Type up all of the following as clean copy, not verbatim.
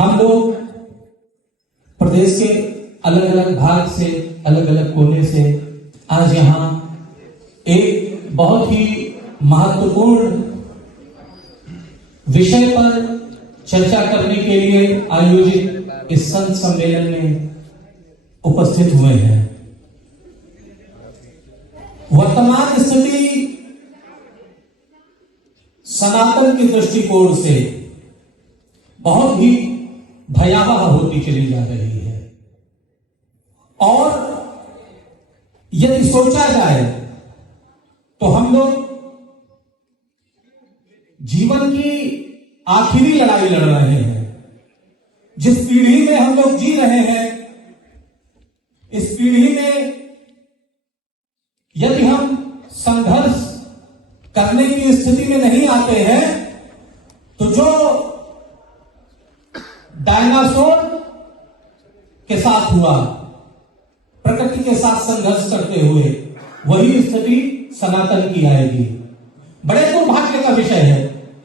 हम लोग प्रदेश के अलग अलग भाग से, अलग अलग कोने से आज यहाँ एक बहुत ही महत्वपूर्ण विषय पर चर्चा करने के लिए आयोजित इस संत सम्मेलन में उपस्थित हुए हैं। वर्तमान स्थिति सनातन के दृष्टिकोण से बहुत ही भयावह होती चली जा रही है और यदि सोचा जाए तो हम लोग जीवन की आखिरी लड़ाई लड़ रहे हैं। जिस पीढ़ी में हम लोग जी रहे हैं, इस पीढ़ी में यदि हम संघर्ष करने की स्थिति में नहीं आते हैं तो जो डायनासोर के साथ हुआ, प्रकृति के साथ संघर्ष करते हुए, वही स्थिति सनातन की आएगी। बड़े दुर्भाग्य का विषय है।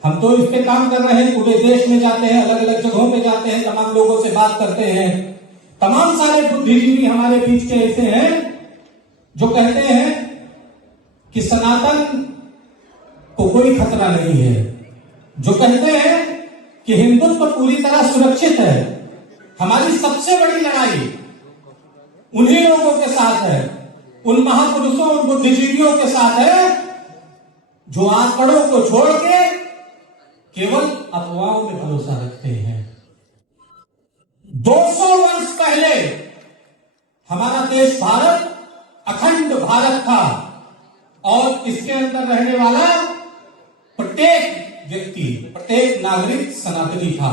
हम तो इस पे काम कर रहे हैं, पूरे देश में जाते हैं, अलग अलग जगहों पे जाते हैं, तमाम लोगों से बात करते हैं। तमाम सारे बुद्धिजीवी हमारे बीच के ऐसे हैं जो कहते हैं कि सनातन को कोई खतरा नहीं है, जो कहते हैं कि हिंदुत्व पूरी तरह सुरक्षित है। हमारी सबसे बड़ी लड़ाई उन्हीं लोगों के साथ है, उन महापुरुषों, उन बुद्धिजीवियों के साथ है जो आंकड़ों को छोड़ के केवल अफवाहों में भरोसा रखते हैं। 200 वर्ष पहले हमारा देश भारत अखंड भारत था और इसके अंदर रहने वाला प्रत्येक व्यक्ति, प्रत्येक नागरिक सनातनी था,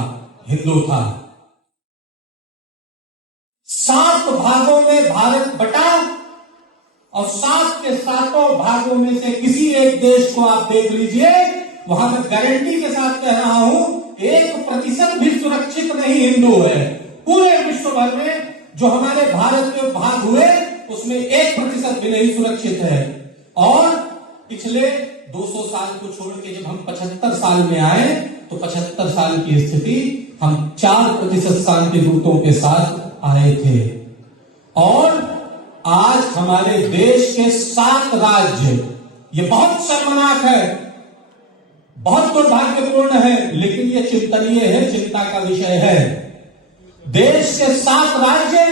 हिंदू था। 7 भागों में भारत बटा और 7 के 7 भागों में से किसी एक देश को आप देख लीजिए, वहां मैं गारंटी के साथ कह रहा हूं 1% भी सुरक्षित नहीं हिंदू है। पूरे विश्व भर में जो हमारे भारत के भाग हुए उसमें 1% भी नहीं सुरक्षित है। और पिछले 200 साल को छोड़ के जब हम 75 साल में आए तो 75 साल की स्थिति हम 4% शांति दूतों के साथ आए थे और आज हमारे देश के 7 राज्य, ये बहुत शर्मनाक है, बहुत दुर्भाग्यपूर्ण है, लेकिन ये चिंतनीय है, चिंता का विषय है। देश के 7 राज्य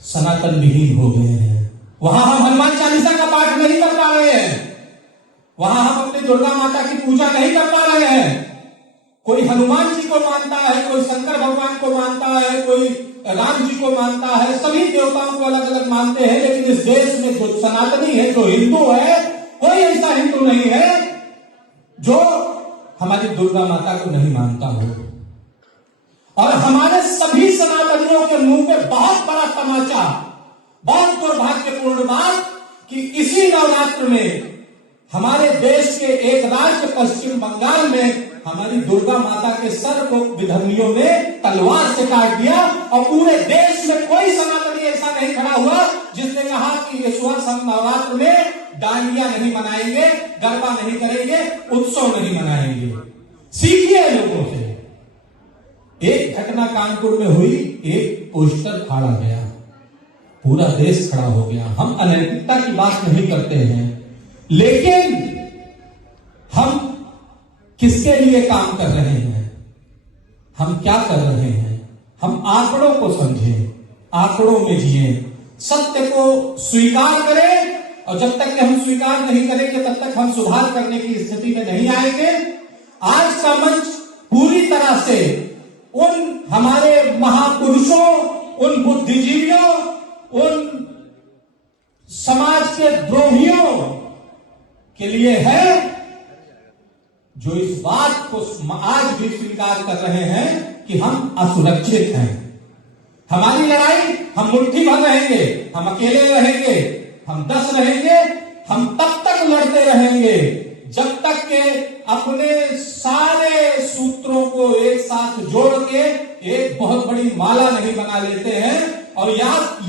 सनातन विहीन हो गए हैं। वहां हम हनुमान चालीसा का पाठ नहीं कर पा रहे हैं, वहां हम अपनी दुर्गा माता की पूजा नहीं कर पा रहे हैं। कोई हनुमान जी को मानता है, कोई शंकर भगवान को मानता है, कोई राम जी को मानता है, सभी देवताओं को अलग अलग मानते हैं, लेकिन इस देश में जो सनातनी है, जो हिंदू है, कोई ऐसा हिंदू नहीं है जो हमारी दुर्गा माता को नहीं मानता हो। और हमारे सभी सनातनियों के मुंह पे बहुत बड़ा तमाचा, बहुत दुर्भाग्यपूर्ण बात कि इसी नवरात्र में हमारे देश के एक राज्य पश्चिम बंगाल में हमारी दुर्गा माता के सर को विधर्मियों ने तलवार से काट दिया और पूरे देश में कोई सनातनी ऐसा नहीं खड़ा हुआ जिसने कहा कि इस वर्ष हम नवरात्र में डांडिया नहीं मनाएंगे, गरबा नहीं करेंगे, उत्सव नहीं मनाएंगे। सीखिए लोगों से। एक घटना कानपुर में हुई, एक पोस्टर फाड़ा गया, पूरा देश खड़ा हो गया। हम अनैतिकता की बात नहीं करते हैं, लेकिन हम किसके लिए काम कर रहे हैं, हम क्या कर रहे हैं? हम आंकड़ों को समझें, आंकड़ों में जिए, सत्य को स्वीकार करें और जब तक कि हम स्वीकार नहीं करेंगे तब तक हम सुधार करने की स्थिति में नहीं आएंगे। आज का मंच पूरी तरह से उन हमारे महापुरुषों, उन बुद्धिजीवियों, उन समाज के द्रोहियों के लिए है जो इस बात को आज भी स्वीकार कर रहे हैं कि हम असुरक्षित हैं। हमारी लड़ाई, हम मुट्ठी भर रहेंगे, हम अकेले रहेंगे, हम 10 रहेंगे, हम तब तक लड़ते रहेंगे जब तक के अपने सारे सूत्रों को एक साथ जोड़ के एक बहुत बड़ी माला नहीं बना लेते हैं। और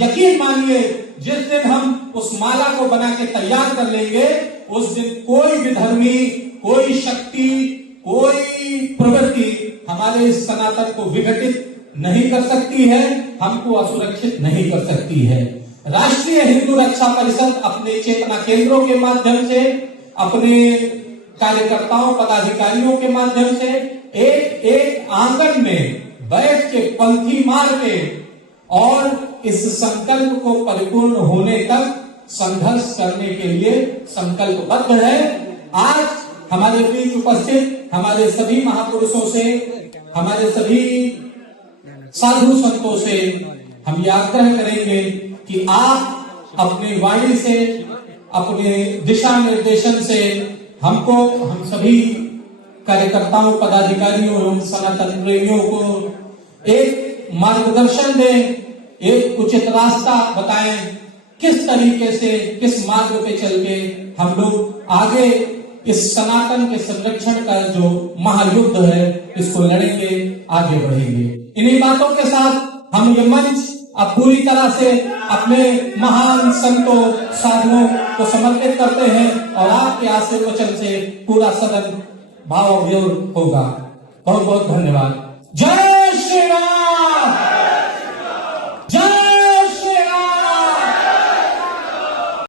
यकीन मानिए, जिस दिन हम उस माला को बना के तैयार कर लेंगे, उस दिन कोई भी धर्मी, कोई शक्ति, कोई प्रवृत्ति हमारे इस सनातन को विघटित नहीं कर सकती है, हमको असुरक्षित नहीं कर सकती है। राष्ट्रीय हिंदू रक्षा परिषद अपने चेतना केंद्रों के माध्यम से, अपने कार्यकर्ताओं पदाधिकारियों के माध्यम से एक एक आंगन में बैठ के पंथी मार के और इस संकल्प को परिपूर्ण होने तक संघर्ष करने के लिए संकल्पबद्ध है। आज हमारे बीच उपस्थित हमारे सभी महापुरुषों से, हमारे सभी साधु संतों से हम यह आग्रह करेंगे कि आप अपनी वाणी से, अपने दिशा निर्देशन से हमको, हम सभी कार्यकर्ताओं पदाधिकारियों एवं सनातन प्रेमियों को एक मार्गदर्शन दें, एक उचित रास्ता बताएं, किस तरीके से, किस मार्ग पे चल के हम लोग आगे इस सनातन के संरक्षण का जो महायुद्ध है इसको लड़ेंगे, आगे बढ़ेंगे। इन्हीं बातों के साथ हम ये मंच अब पूरी तरह से अपने महान संतों साधुओं को समर्पित करते हैं और आपके आशीर्वचन से पूरा सदन भावाविभोर होगा। बहुत बहुत धन्यवाद। जय